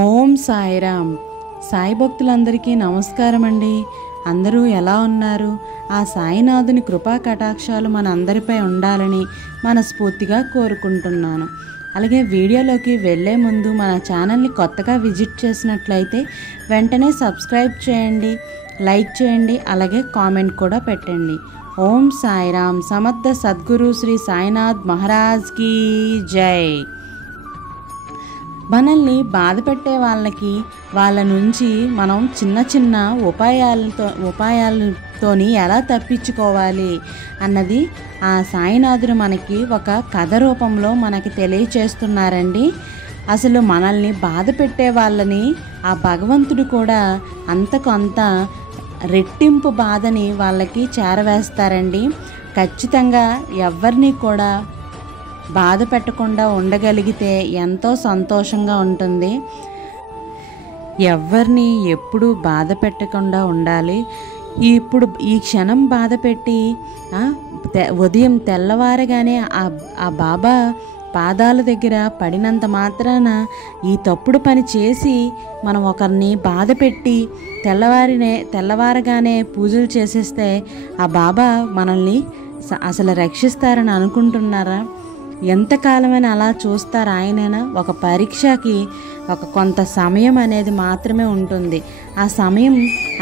ఓం సాయిరామ్. సాయి భక్తులందరికీ నమస్కారం అండి. అందరూ ఎలా ఉన్నారు? ఆ సాయినాథుని కృపా కటాక్షాలు మన అందరిపై ఉండాలని మనస్ఫూర్తిగా కోరుకుంటున్నాను. అలాగే వీడియోలోకి వెళ్ళే ముందు మన ఛానల్ని కొత్తగా విజిట్ చేసినట్లయితే వెంటనే సబ్స్క్రైబ్ చేయండి, లైక్ చేయండి, అలాగే కామెంట్ కూడా పెట్టండి. ఓం సాయిరామ్. సమర్థ సద్గురు శ్రీ సాయినాథ్ మహారాజ్ కీ జై. మనల్ని బాధ పెట్టే వాళ్ళ నుంచి మనం చిన్న చిన్న ఉపాయాలతోని ఎలా తప్పించుకోవాలి అన్నది ఆ సాయినాథుడు మనకి ఒక కథ రూపంలో మనకి తెలియచేస్తున్నారండి. అసలు మనల్ని బాధ పెట్టే వాళ్ళని ఆ భగవంతుడు కూడా అంతకంత రెట్టింపు బాధని వాళ్ళకి చేరవేస్తారండి. ఖచ్చితంగా ఎవరిని కూడా బాధ పెట్టకుండా ఉండగలిగితే ఎంతో సంతోషంగా ఉంటుంది. ఎవరిని ఎప్పుడు బాధ పెట్టకుండా ఉండాలి. ఇప్పుడు ఈ క్షణం బాధ పెట్టి ఉదయం తెల్లవారగానే ఆ బాబా పాదాల దగ్గర పడినంత మాత్రాన ఈ తప్పుడు పని చేసి మనం ఒకరిని బాధ పెట్టి తెల్లవారగానే పూజలు చేసేస్తే ఆ బాబా మనల్ని అసలు రక్షిస్తారని అనుకుంటున్నారా? ఎంతకాలమైనా అలా చూస్తారు ఆయనైనా? ఒక పరీక్షకి ఒక కొంత సమయం అనేది మాత్రమే ఉంటుంది. ఆ సమయం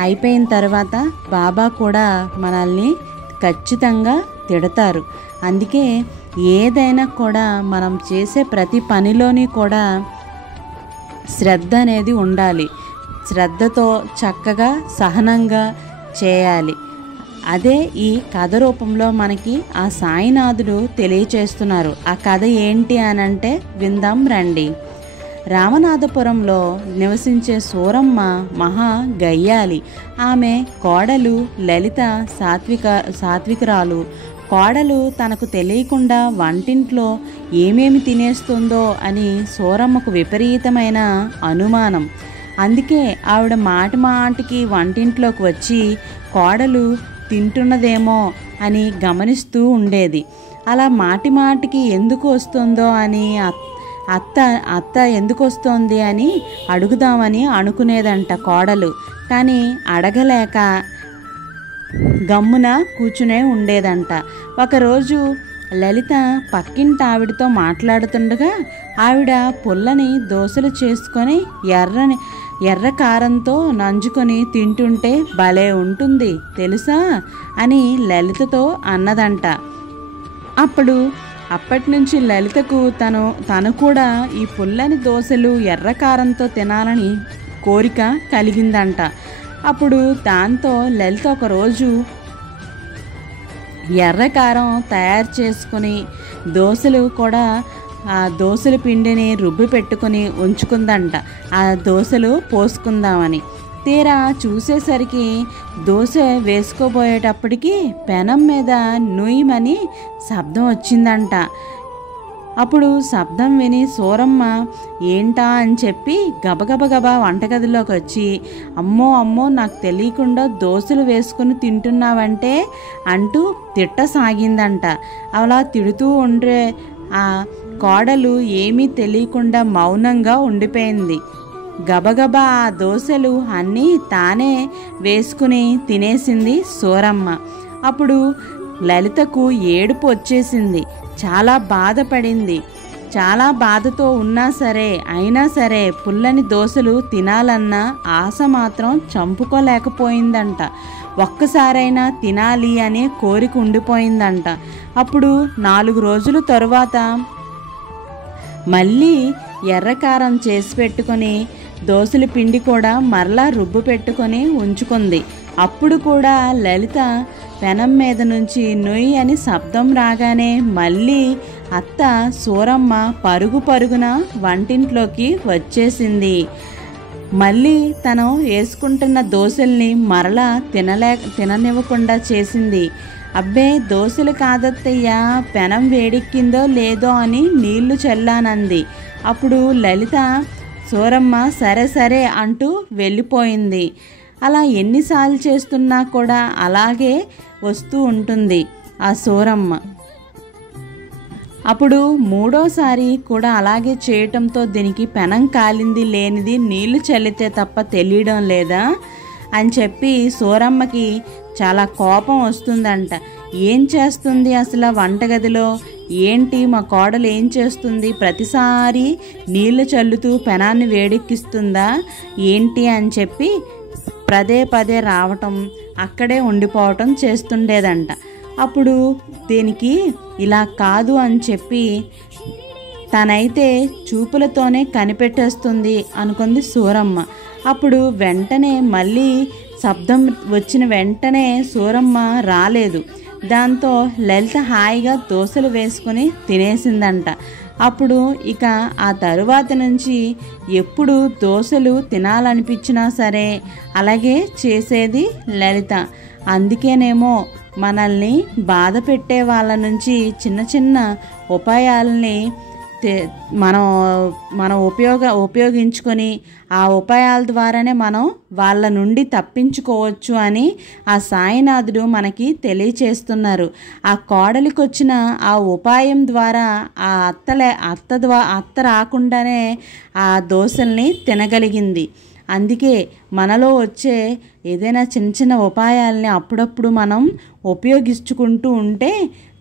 అయిపోయిన తర్వాత బాబా కూడా మనల్ని ఖచ్చితంగా తిడతారు. అందుకే ఏదైనా కూడా మనం చేసే ప్రతి పనిలోని కూడా శ్రద్ధ అనేది ఉండాలి. శ్రద్ధతో చక్కగా సహనంగా చేయాలి. అదే ఈ కథ రూపంలో మనకి ఆ సాయినాథుడు తెలియచేస్తున్నారు. ఆ కథ ఏంటి అనంటే విందాం రండి. రామనాథపురంలో నివసించే సూరమ్మ మహా గయ్యాలి. ఆమె కోడలు లలిత సాత్వికురాలు. కోడలు తనకు తెలియకుండా వంటింట్లో ఏమేమి తినేస్తుందో అని సూరమ్మకు విపరీతమైన అనుమానం. అందుకే ఆవిడ మాటికి వంటింట్లోకి వచ్చి కోడలు తింటున్నదేమో అని గమనిస్తూ ఉండేది. అలా మాటికి ఎందుకు వస్తుందో అని అత్త ఎందుకు వస్తోంది అని అడుగుదామని అనుకునేదంట కోడలు. కానీ అడగలేక గమ్మున కూర్చునే ఉండేదంట. ఒకరోజు లలిత పక్కింటి ఆవిడతో మాట్లాడుతుండగా ఆవిడ పుల్లని దోశలు చేసుకొని ఎర్ర కారంతో నంజుకొని తింటుంటే భలే ఉంటుంది తెలుసా అని లలితతో అన్నదంట. అప్పటి నుంచి లలితకు తను కూడా ఈ పుల్లని దోశలు ఎర్ర కారంతో తినాలని కోరిక కలిగిందంట. అప్పుడు దాంతో లలిత ఒకరోజు ఎర్ర కారం తయారు చేసుకుని దోశలు కూడా ఆ దోశల పిండిని రుబ్బి పెట్టుకుని ఉంచుకుందంట. ఆ దోశలు పోసుకుందామని తీరా చూసేసరికి దోశ వేసుకోబోయేటప్పటికి పెనం మీద నుయ్యమని శబ్దం వచ్చిందంట. అప్పుడు శబ్దం విని సూరమ్మ ఏంటా అని చెప్పి గబగబా వంటగదిలోకి వచ్చి అమ్మో నాకు తెలియకుండా దోశలు వేసుకుని తింటున్నావంటే అంటూ తిట్టసాగిందంట. అలా తిడుతూ ఉండే ఆ కోడలు ఏమీ తెలియకుండా మౌనంగా ఉండిపోయింది. గబగబా ఆ దోశలు అన్నీ తానే వేసుకుని తినేసింది సూరమ్మ. అప్పుడు లలితకు ఏడుపు వచ్చేసింది. చాలా బాధపడింది. చాలా బాధతో అయినా సరే పుల్లని దోశలు తినాలన్న ఆశ మాత్రం చంపుకోలేకపోయిందంట. ఒక్కసారైనా తినాలి అనే కోరిక ఉండిపోయిందంట. అప్పుడు 4 రోజుల తరువాత మళ్ళీ ఎర్రకారం చేసి పెట్టుకొని దోశల పిండి కూడా మరలా రుబ్బు పెట్టుకొని ఉంచుకుంది. అప్పుడు కూడా లలిత పెనం మీద నుంచి నొయ్యి అని శబ్దం రాగానే మళ్ళీ అత్త సూరమ్మ పరుగున వంటింట్లోకి వచ్చేసింది. మళ్ళీ తను వేసుకుంటున్న దోశల్ని మరలా తిననివ్వకుండా చేసింది. అబ్బే దోశలు కాదత్తయ్యా, పెనం వేడెక్కిందో లేదో అని నీళ్లు చల్లానంది. అప్పుడు లలిత సూరమ్మ సరే అంటూ వెళ్ళిపోయింది. అలా ఎన్నిసార్లు చేస్తున్నా కూడా అలాగే వస్తూ ఉంటుంది ఆ సూరమ్మ. అప్పుడు మూడోసారి కూడా అలాగే చేయటంతో దీనికి పెనం కాలింది లేనిది నీళ్లు చల్లితే తప్ప తెలియడం లేదా అని చెప్పి సూరమ్మకి చాలా కోపం వస్తుందంట. ఏం చేస్తుంది అసలు వంటగదిలో, ఏంటి మా కోడలు ఏం చేస్తుంది, ప్రతిసారి నీళ్లు చల్లుతూ పెనాన్ని వేడెక్కిస్తుందా ఏంటి అని చెప్పి పదే పదే రావటం, అక్కడే ఉండిపోవటం చేస్తుండేదంట. అప్పుడు దీనికి ఇలా కాదు అని చెప్పి తనైతే చూపులతోనే కనిపెట్టేస్తుంది అనుకుంది సూరమ్మ. అప్పుడు వెంటనే మళ్ళీ శబ్దం వచ్చిన వెంటనే సూరమ్మ రాలేదు. దాంతో లలిత హాయిగా దోశలు వేసుకొని తినేసిందంట. అప్పుడు ఇక ఆ తరువాత నుంచి ఎప్పుడు దోశలు తినాలనిపించినా సరే అలాగే చేసేది లలిత. అందుకేనేమో మనల్ని బాధ పెట్టే వాళ్ళ నుంచి చిన్న చిన్న ఉపాయాలని మనం ఉపయోగించుకొని ఆ ఉపాయాల ద్వారానే మనం వాళ్ళ నుండి తప్పించుకోవచ్చు అని ఆ సాయినాథుడు మనకి తెలియచేస్తున్నారు. ఆ కోడలికి వచ్చిన ఆ ఉపాయం ద్వారా ఆ అత్త రాకుండానే ఆ దోశల్ని తినగలిగింది. అందుకే మనలో వచ్చే ఏదైనా చిన్న చిన్న ఉపాయాలని అప్పుడప్పుడు మనం ఉపయోగించుకుంటూ ఉంటే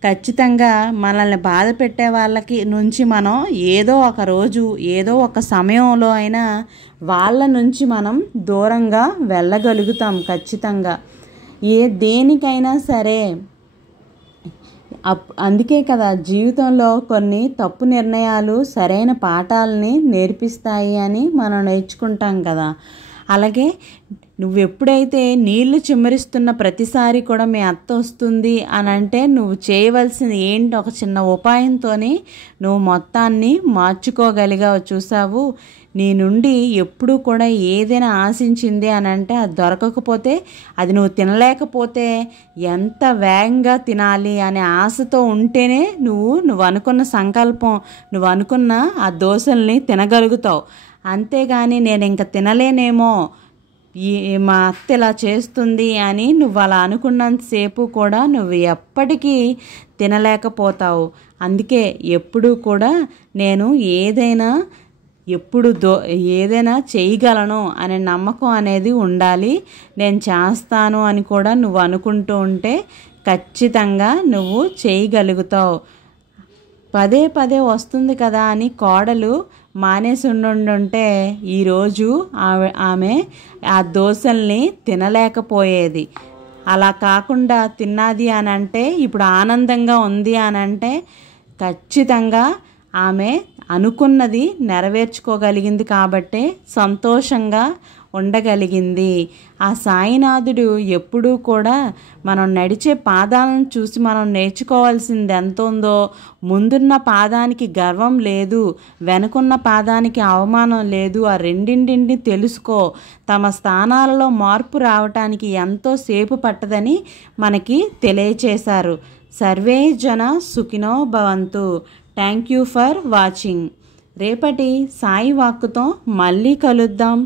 ఖచ్చితంగా మనల్ని బాధ పెట్టే వాళ్ళకి నుంచి మనం ఏదో ఒక రోజు ఏదో ఒక సమయంలో అయినా వాళ్ళ నుంచి మనం దూరంగా వెళ్ళగలుగుతాం ఖచ్చితంగా, దేనికైనా సరే. అందుకే కదా జీవితంలో కొన్ని తప్పు నిర్ణయాలు సరైన పాఠాలని నేర్పిస్తాయి అని మనం నేర్చుకుంటాం కదా. అలాగే నువ్వు ఎప్పుడైతే నీళ్లు చిమ్మరిస్తున్న ప్రతిసారి కూడా మీ అత్త వస్తుంది అని అంటే నువ్వు చేయవలసింది ఏంటి, ఒక చిన్న ఉపాయంతో నువ్వు మొత్తాన్ని మార్చుకోగలిగావు. చూసావు, నీ నుండి ఎప్పుడూ కూడా ఏదైనా ఆశించింది అని అంటే అది దొరకకపోతే, అది నువ్వు తినలేకపోతే ఎంత వేగంగా తినాలి అనే ఆశతో ఉంటేనే నువ్వు అనుకున్న సంకల్పం, నువ్వు అనుకున్న ఆ దోశల్ని తినగలుగుతావు. అంతేగాని నేను ఇంకా తినలేనేమో, మా అత్త ఇలా చేస్తుంది అని నువ్వు అలా అనుకున్నంతసేపు కూడా నువ్వు ఎప్పటికీ తినలేకపోతావు. అందుకే ఎప్పుడూ కూడా నేను ఏదైనా చేయగలను అనే నమ్మకం అనేది ఉండాలి. నేను చేస్తాను అని కూడా నువ్వు అనుకుంటూ ఉంటే ఖచ్చితంగా నువ్వు చేయగలుగుతావు. పదే పదే వస్తుంది కదా అని కోడలు మానేసి ఉండుంటే ఈరోజు ఆమె ఆ దోశల్ని తినలేకపోయేది. అలా కాకుండా తిన్నది అని అంటే, ఇప్పుడు ఆనందంగా ఉంది అని అంటే ఖచ్చితంగా ఆమె అనుకున్నది నెరవేర్చుకోగలిగింది కాబట్టే సంతోషంగా ఉండగలిగింది. ఆ సాయినాథుడు ఎప్పుడూ కూడా మనం నడిచే పాదాలను చూసి మనం నేర్చుకోవాల్సింది ఎంత ఉందో, ముందున్న పాదానికి గర్వం లేదు, వెనుకున్న పాదానికి అవమానం లేదు, ఆ రెండింటిని తెలుసుకో. తమ స్థానాలలో మార్పు రావటానికి ఎంతో సేపు పట్టదని మనకి తెలియచేశారు. సర్వే జన సుఖినో భవంతు. Thank you for watching. రేపటి సాయి వాక్కుతో మళ్ళీ కలుద్దాం.